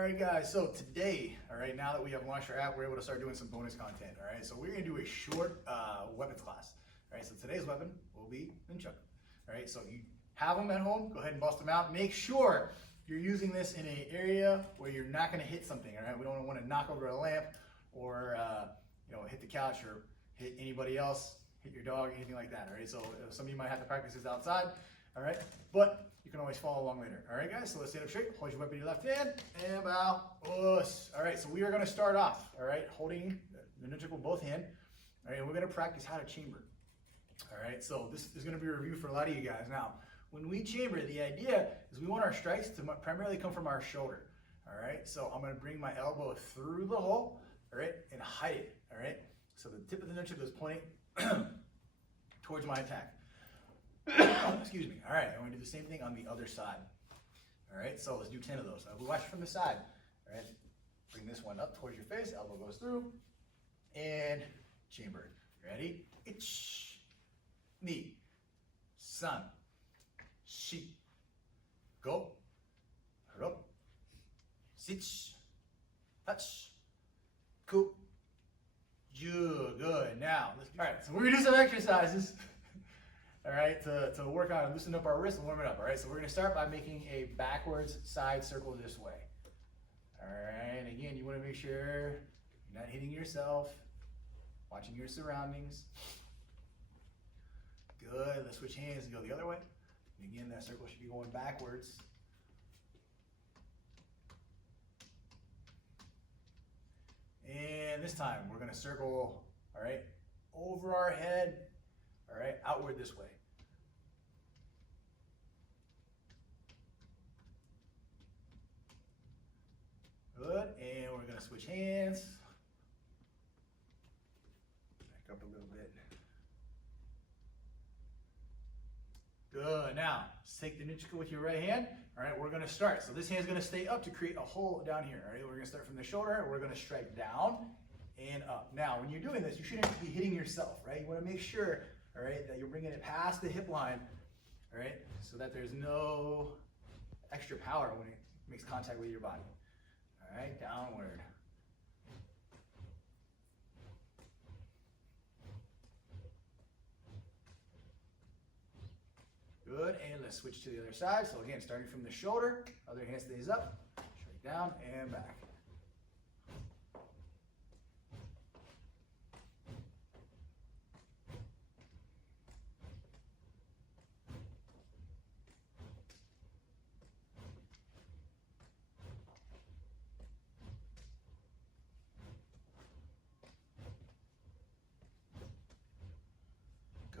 Alright guys, so today, alright, now that we have launched our app, we're able to start doing some bonus content, alright? So we're going to do a short weapons class, alright? So today's weapon will be Nunchaku, alright? So you have them at home, go ahead and bust them out. Make sure you're using this in an area where you're not going to hit something, alright? We don't want to knock over a lamp or, hit the couch or hit anybody else, hit your dog, anything like that, alright? So some of you might have to practice this outside, alright? But you can always follow along later. All right, guys, so let's stand up straight. Hold your weapon in your left hand and bow. Us. All right, so we are going to start off, all right, holding the nunchaku with both hands. All right, and we're going to practice how to chamber. All right, so this is going to be a review for a lot of you guys. Now, when we chamber, the idea is we want our strikes to primarily come from our shoulder. All right, so I'm going to bring my elbow through the hole, all right, and hide it. All right, so the tip of the nunchaku is pointing towards my attack. Excuse me. All right, I'm going to do the same thing on the other side. All right, so let's do 10 of those. Now, we watch from the side. All right, bring this one up towards your face. Elbow goes through, and chamber. Ready? Ich, ni, san, shi, go, ro, sich, touch, ku, ju. Good. Now, all right. So we're gonna do some exercises. All right, to work on and loosen up our wrists and warm it up. All right, so we're going to start by making a backwards side circle this way. All right, again, you want to make sure you're not hitting yourself, watching your surroundings. Good. Let's switch hands and go the other way. And again, that circle should be going backwards. And this time, we're going to circle, all right, over our head. All right, outward this way. Good, and we're gonna switch hands. Back up a little bit. Good, now, let's take the nunchaku with your right hand. All right, we're gonna start. So this hand's gonna stay up to create a hole down here. All right, we're gonna start from the shoulder. We're gonna strike down and up. Now, when you're doing this, you shouldn't be hitting yourself, right? You wanna make sure, all right, that you're bringing it past the hip line, all right, so that there's no extra power when it makes contact with your body. All right, downward. Good, and let's switch to the other side. So again, starting from the shoulder, other hand stays up, straight down and back.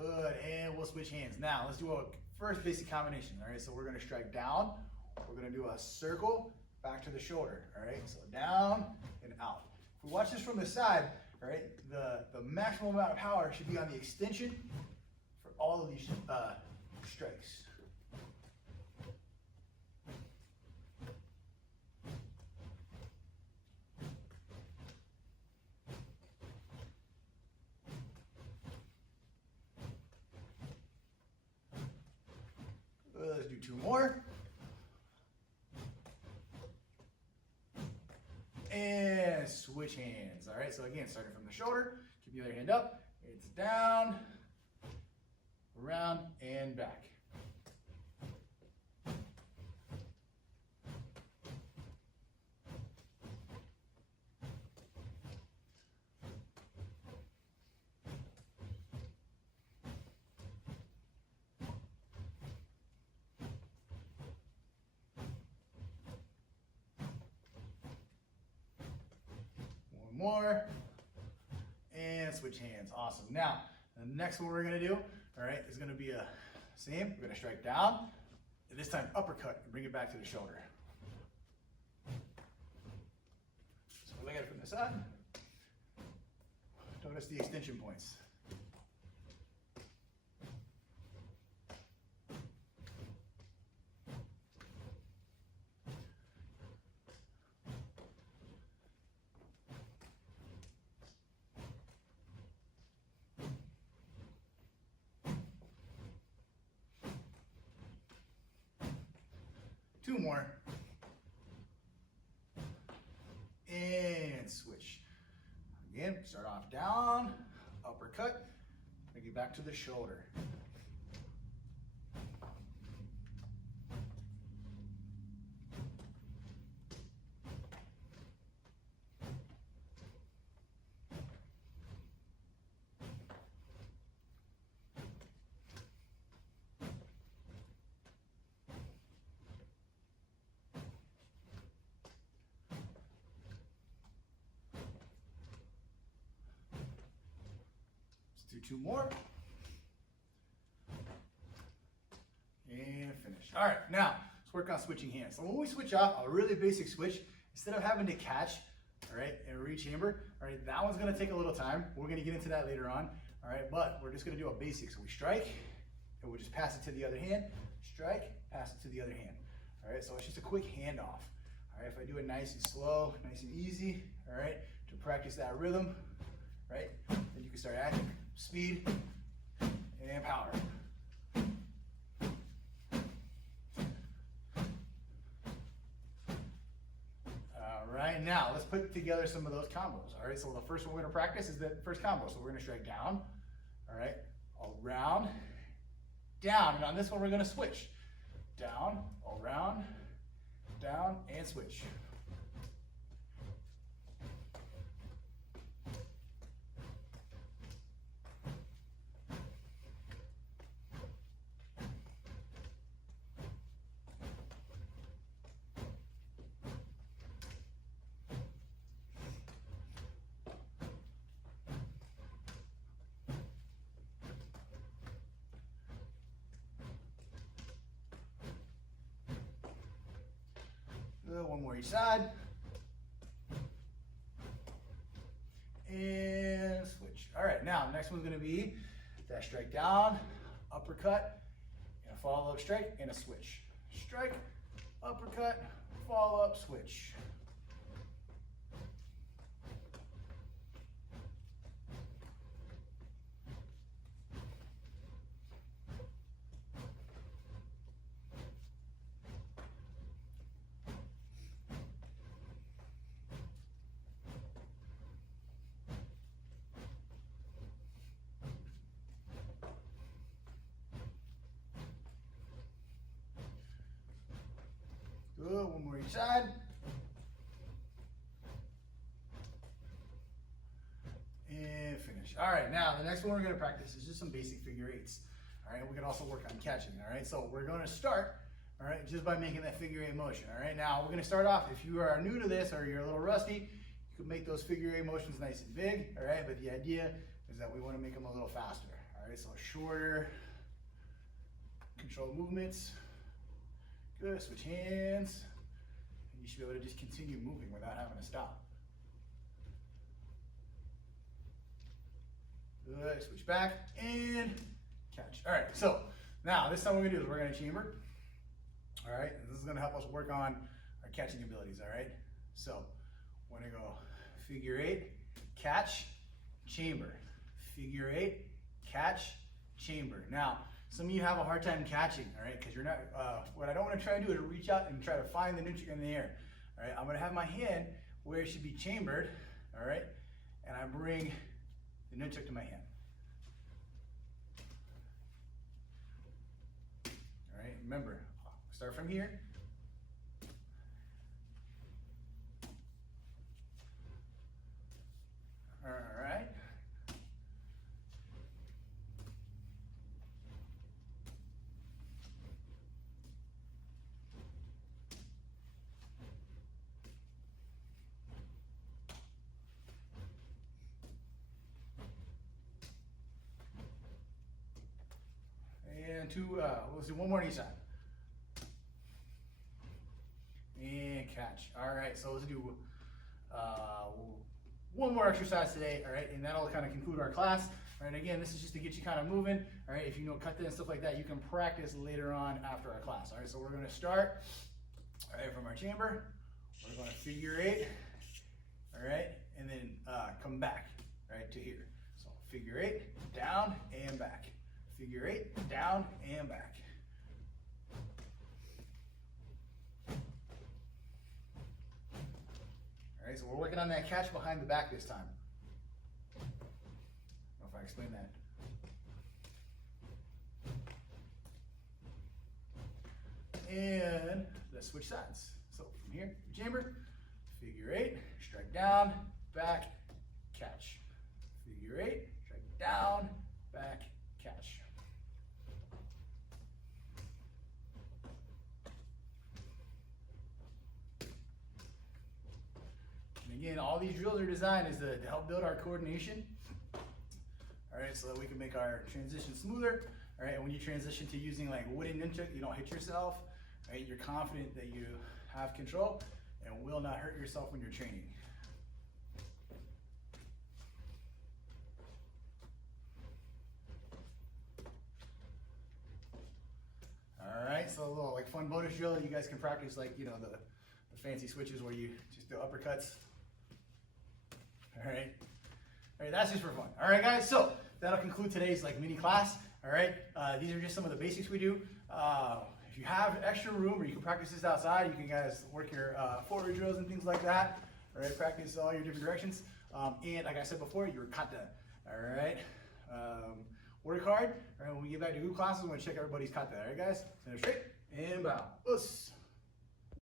Good, and we'll switch hands. Now, let's do a first basic combination, all right? So we're gonna strike down, we're gonna do a circle, back to the shoulder, all right? So down and out. If we watch this from the side, all right, the maximum amount of power should be on the extension for all of these strikes. Let's do 2 more. And switch hands. All right, so again, starting from the shoulder, keep the other hand up. It's down, around, and back. More, and switch hands. Awesome. Now, the next one we're going to do, all right, is going to be a same. We're going to strike down, and this time uppercut and bring it back to the shoulder. So look at it from the side. Notice the extension points. Two more. Again, start off down, uppercut, bring it back to the shoulder. Do 2 more. And finish. All right, now let's work on switching hands. So when we switch off, a really basic switch, instead of having to catch, all right, and rechamber, all right, that one's gonna take a little time. We're gonna get into that later on, all right, but we're just gonna do a basic. So we strike, and we'll just pass it to the other hand, strike, pass it to the other hand. All right, so it's just a quick handoff. All right, if I do it nice and slow, nice and easy, all right, to practice that rhythm, right, then you can start adding speed and power. All right, now let's put together some of those combos. All right, so the first one we're gonna practice is the first combo. So we're gonna strike down, all right, around, down, and on this one we're gonna switch. Down, around, down, and switch. One more each side. And switch. All right, now the next one's gonna be that strike down, uppercut, and a follow-up strike, and a switch. Strike, uppercut, follow-up, switch. Good, one more each side. And finish. All right, now the next one we're gonna practice is just some basic figure eights. All right, we can also work on catching, all right? So we're gonna start, all right, just by making that figure eight motion, all right? Now we're gonna start off, if you are new to this or you're a little rusty, you can make those figure eight motions nice and big, all right? But the idea is that we wanna make them a little faster, all right? So shorter, controlled movements. Good, switch hands. And you should be able to just continue moving without having to stop. Good, switch back and catch. All right, so now this time what we're gonna do is we're gonna chamber. All right, and this is gonna help us work on our catching abilities, all right? So we're gonna go figure eight, catch, chamber. Figure eight, catch, chamber. Now, some of you have a hard time catching, all right? Because you're not, what I don't want to try to do is reach out and try to find the nunchaku in the air, all right? I'm going to have my hand where it should be chambered, all right? And I bring the nunchaku to my hand. All right, remember, start from here. All right. And let's do one more on each side. And catch. All right, so let's do one more exercise today, all right, and that'll kind of conclude our class. All right, again, this is just to get you kind of moving. All right, if you know kata and stuff like that, you can practice later on after our class. All right, so we're going to start, all right, from our chamber. We're going to figure eight, all right, and then come back, right, to here. So figure eight, down and back. Figure eight, down and back. All right, so we're working on that catch behind the back this time. I explain that. And let's switch sides. So from here, chamber, figure 8, strike down, back, catch. Figure 8, strike down, back, catch. And again, all these drills are designed is to help build our coordination. All right, so that we can make our transition smoother. All right, and when you transition to using like wooden nunchaku, you don't hit yourself. Right, you're confident that you have control and will not hurt yourself when you're training. All right, so a little like fun bonus drill. You guys can practice like, you know, the fancy switches where you just do uppercuts. All right, that's just for fun. All right, guys, so that'll conclude today's like mini class. All right, these are just some of the basics we do. If you have extra room or you can practice this outside, you can guys work your forward drills and things like that. All right, practice all your different directions. And like I said before, your kata. All right, work hard. All right, when we get back to group classes, we're gonna check everybody's kata. All right, guys, stand up straight and bow. Us.